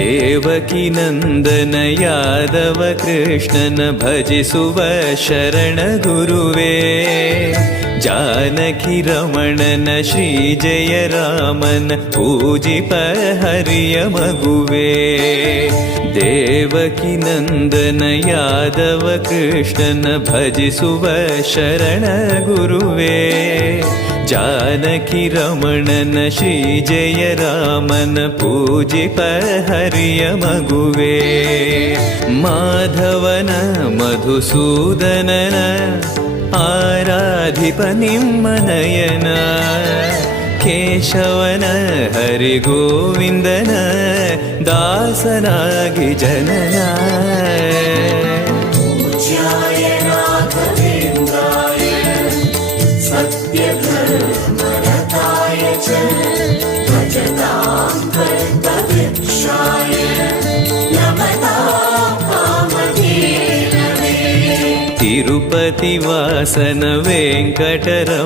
ದೇವಕಿ ನಂದನ ಯಾದವ ಕೃಷ್ಣನ ಭಜಿಸುವ ಶರಣ ಗುರುವೇ. ಜಾನಕಿ ರಮಣನ ಶ್ರೀ ಜಯ ರಾಮನ ಪೂಜಿಪ ಹರಿಯ ಮಗುವೇ. ದೇವಕಿ ನಂದನ ಯಾದವ ಕೃಷ್ಣನ ಭಜಿಸುವ ಶರಣ ಗುರುವೇ. ಜಾನಕಿ ರಮಣನ ಶ್ರೀ ಜಯ ರಾಮನ ಪೂಜಿಪ ಹರಿಯ ಮಗುವೇ. ಮಾಧವನ ಮಧುಸೂದನನ ಆರಾಧಿಪ ನಿಮ್ಮ ನಯನ. ಕೇಶವನ ಹರಿಗೋವಿಂದನ ದಾಸನಾಗಿ ಜನನ. ತಿರುಪತಿ ವಾಸನ ವೆಂಕಟರಮಣ